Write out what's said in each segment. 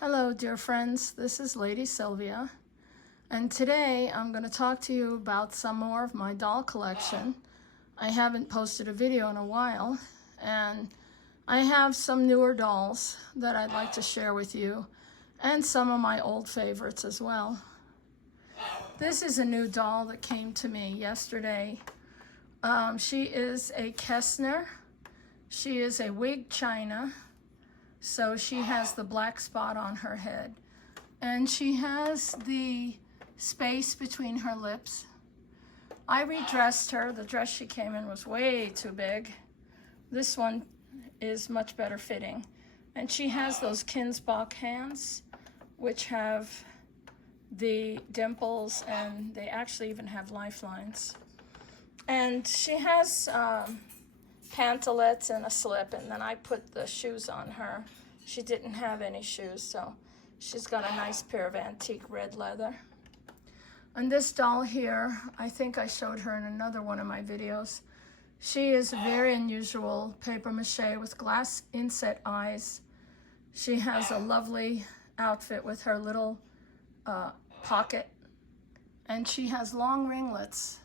Hello, dear friends. This is Lady Sylvia, and today I'm going to talk to you about some more of my doll collection. I haven't posted a video in a while, and I have some newer dolls that I'd like to share with you, and some of my old favorites as well. This is a new doll that came to me yesterday. She is a Kessner. She is a wig China. So she has the black spot on her head, and she has the space between her lips. I redressed her. The dress she came in was way too big. This one is much better fitting. And she has those Kinsbach hands, which have the dimples, and they actually even have lifelines. And she has pantalettes and a slip, and then I put the shoes on her. She didn't have any shoes, so she's got a nice pair of antique red leather. And this doll here, I think I showed her in another one of my videos. She is a very unusual papier-mâché with glass inset eyes. She has a lovely outfit with her little pocket, and she has long ringlets.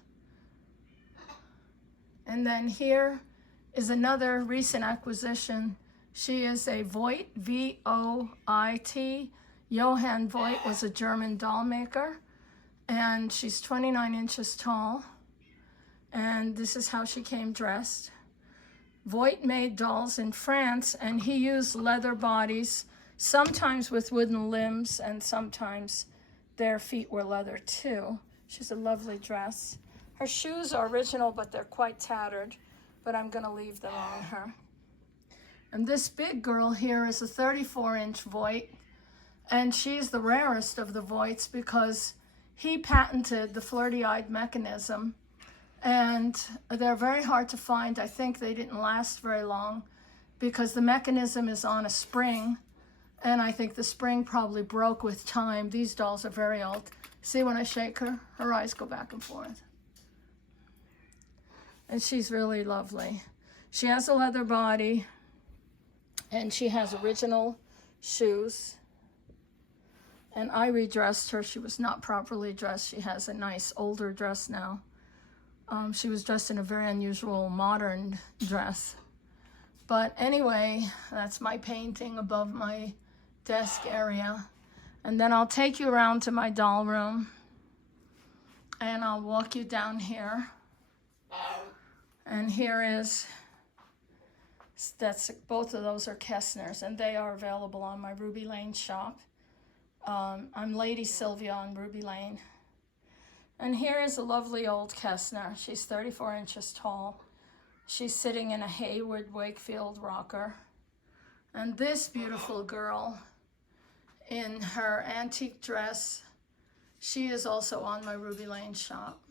And then here is another recent acquisition. She is a Voigt, V-O-I-T. Johann Voigt was a German doll maker, and she's 29 inches tall, and this is how she came dressed. Voigt made dolls in France, and he used leather bodies, sometimes with wooden limbs, and sometimes their feet were leather too. She's a lovely dress. Her shoes are original, but they're quite tattered, but I'm going to leave them on her. And this big girl here is a 34-inch Voigt, and she's the rarest of the Voigts because he patented the flirty-eyed mechanism, and they're very hard to find. I think they didn't last very long because the mechanism is on a spring, and I think the spring probably broke with time. These dolls are very old. See, when I shake her, her eyes go back and forth. And she's really lovely. She has a leather body, and she has original shoes. And I redressed her. She was not properly dressed. She has a nice older dress now. She was dressed in a very unusual modern dress. But anyway, that's my painting above my desk area. And then I'll take you around to my doll room, and I'll walk you down here. And here is, both of those are Kessners, and they are available on my Ruby Lane shop. I'm Lady Sylvia on Ruby Lane. And here is a lovely old Kessner. She's 34 inches tall. She's sitting in a Hayward Wakefield rocker. And this beautiful girl in her antique dress, she is also on my Ruby Lane shop.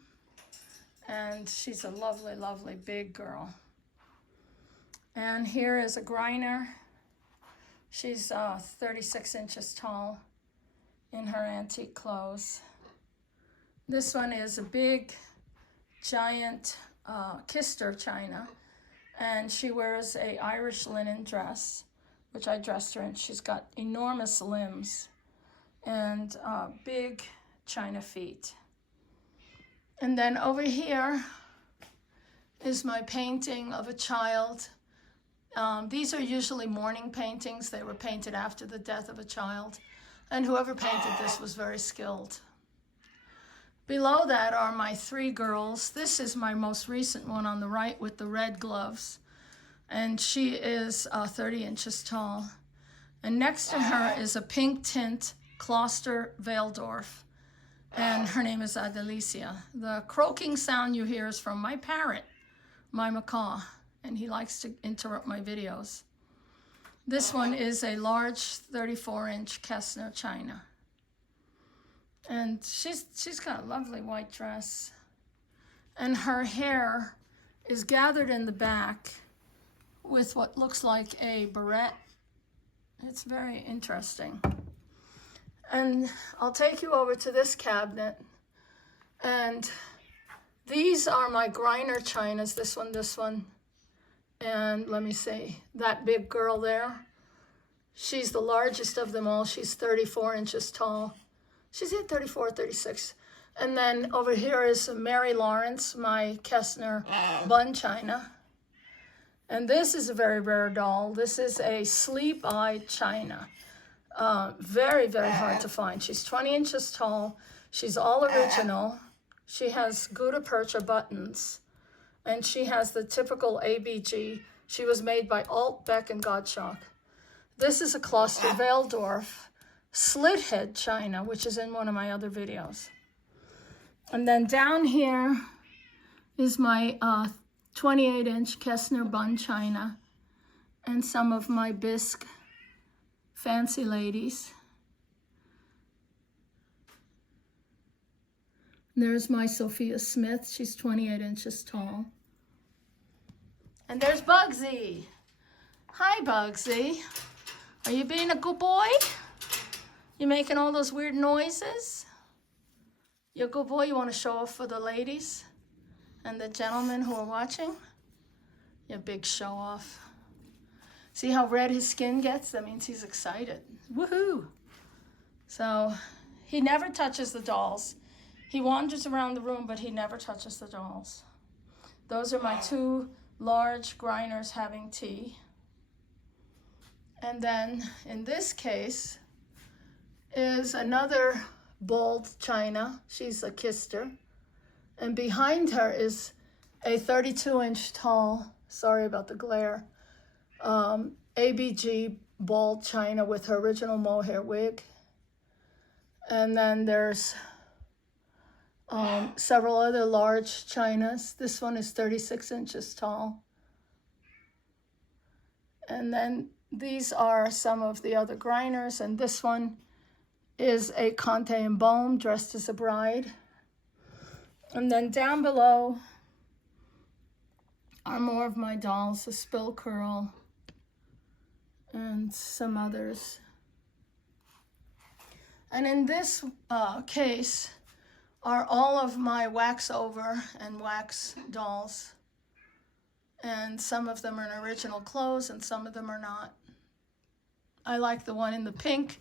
And she's a lovely, lovely big girl. And here is a Griner. She's 36 inches tall in her antique clothes. This one is a big, giant Kister China, and she wears a Irish linen dress, which I dressed her in. She's got enormous limbs and big China feet. And then over here is my painting of a child. These are usually mourning paintings. They were painted after the death of a child, and whoever painted this was very skilled. Below that are my three girls. This is my most recent one on the right with the red gloves, and she is 30 inches tall. And next to her is a pink tint Kloster Waldorf, and her name is Adelicia. The croaking sound you hear is from my parrot, my macaw, and he likes to interrupt my videos. This one is a large 34-inch Kessner China. And she's got a lovely white dress. And her hair is gathered in the back with what looks like a barrette. It's very interesting. And I'll take you over to this cabinet. And these are my Griner Chinas, this one. And let me see, that big girl there, She's the largest of them all. She's 34 inches tall. She's at 34, 36. And then over here is Mary Lawrence, my Kessner bun china. And this is a very rare doll. This is a sleep-eyed china. Very, very hard to find. She's 20 inches tall. She's all original. She has gutta percha buttons. And she has the typical ABG. She was made by Alt, Beck, and Gottschalk. This is a Kloster Waldorf slit head china, which is in one of my other videos. And then down here is my 28-inch Kessner bun china and some of my bisque fancy ladies. There's my Sophia Smith. She's 28 inches tall. And there's Bugsy. Hi, Bugsy. Are you being a good boy? You making all those weird noises? You're a good boy? You want to show off for the ladies and the gentlemen who are watching? You big show off. See how red his skin gets? That means he's excited. Woohoo! So he never touches the dolls. He wanders around the room, but he never touches the dolls. Those are my two large grinders having tea. And then in this case is another bald china. She's a Kister. And behind her is a 32-inch tall, sorry about the glare, ABG bald china with her original mohair wig. And then there's several other large chinas. This one is 36 inches tall. And then these are some of the other grinders, and this one is a Conte and Bohm dressed as a bride. And then down below are more of my dolls, a Spill Curl and some others. And in this case are all of my wax over and wax dolls. And some of them are in original clothes and some of them are not. I like the one in the pink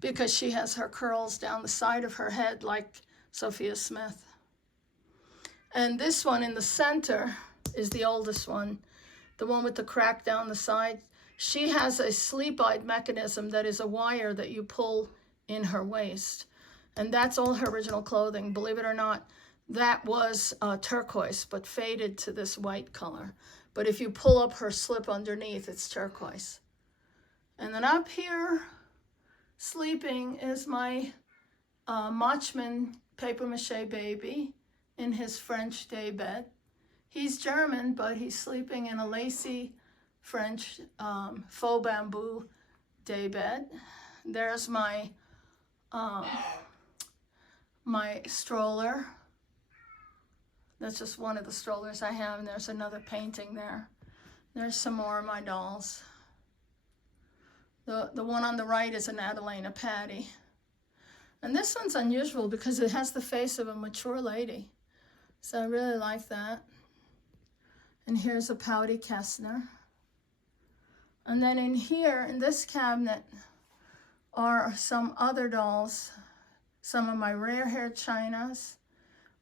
because she has her curls down the side of her head like Sophia Smith. And this one in the center is the oldest one, the one with the crack down the side. She has a sleep-eyed mechanism that is a wire that you pull in her waist. And that's all her original clothing. Believe it or not, that was turquoise, but faded to this white color. But if you pull up her slip underneath, it's turquoise. And then up here, sleeping, is my Machman papier-mâché baby in his French day bed. He's German, but he's sleeping in a lacy French faux bamboo day bed. There's my my stroller. That's just one of the strollers I have, and there's another painting there. There's some more of my dolls. The one on the right is an Adelina Patty. And this one's unusual because it has the face of a mature lady. So I really like that. And here's a Pouty Kessner. And then in here, in this cabinet, are some other dolls. Some of my rare-haired chinas.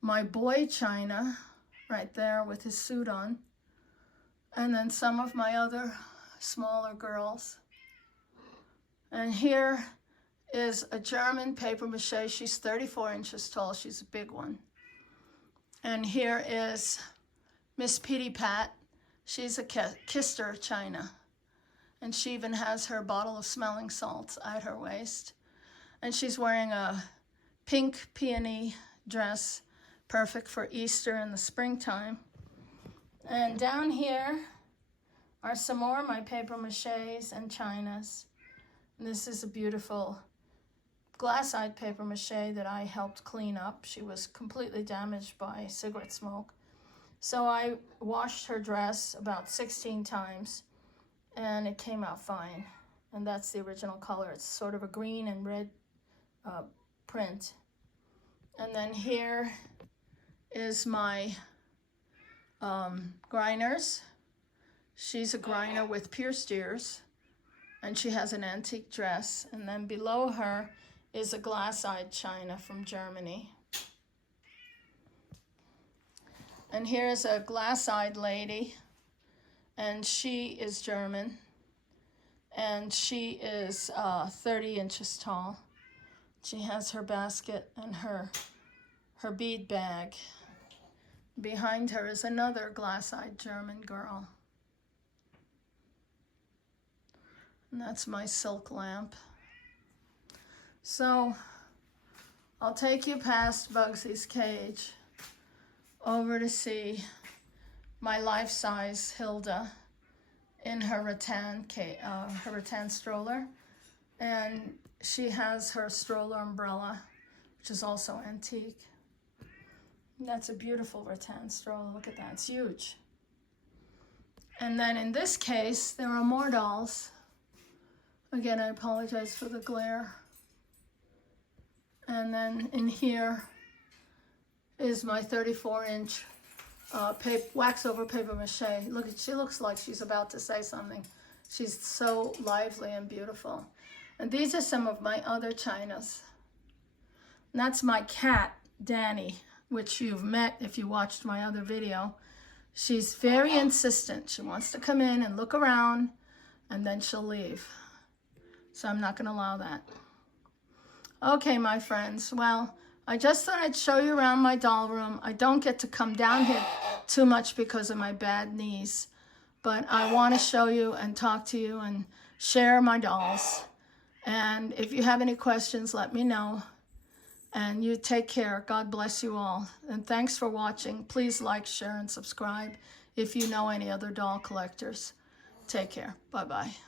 My boy china, right there with his suit on. And then some of my other smaller girls. And here is a German papier-mâché. She's 34 inches tall. She's a big one. And here is Miss Petey Pat. She's a Kister china. And she even has her bottle of smelling salts at her waist. And she's wearing a pink peony dress, perfect for Easter in the springtime. And down here are some more of my papier-mâchés and chinas. And this is a beautiful glass-eyed papier-mâché that I helped clean up. She was completely damaged by cigarette smoke. So I washed her dress about 16 times, and it came out fine. And that's the original color. It's sort of a green and red print. And then here is my grinders. She's a grinder with pierced ears. and she has an antique dress. And then below her is a glass-eyed china from Germany. And here's a glass-eyed lady, and she is German, and she is 30 inches tall. She has her basket and her bead bag. Behind her is another glass-eyed German girl. And that's my silk lamp. So I'll take you past Bugsy's cage over to see my life-size Hilda in her rattan stroller. And she has her stroller umbrella, which is also antique. And that's a beautiful rattan stroller. Look at that, it's huge. And then in this case, there are more dolls. Again, I apologize for the glare. And then in here is my 34-inch wax over paper mache. Look, she looks like she's about to say something. She's so lively and beautiful. And these are some of my other chinas. And that's my cat, Danny, which you've met if you watched my other video. She's very insistent. She wants to come in and look around, and then she'll leave. So I'm not going to allow that. Okay, my friends. Well, I just thought I'd show you around my doll room. I don't get to come down here too much because of my bad knees. But I want to show you and talk to you and share my dolls. And if you have any questions, let me know. And you take care. God bless you all. And thanks for watching. Please like, share, and subscribe if you know any other doll collectors. Take care. Bye-bye.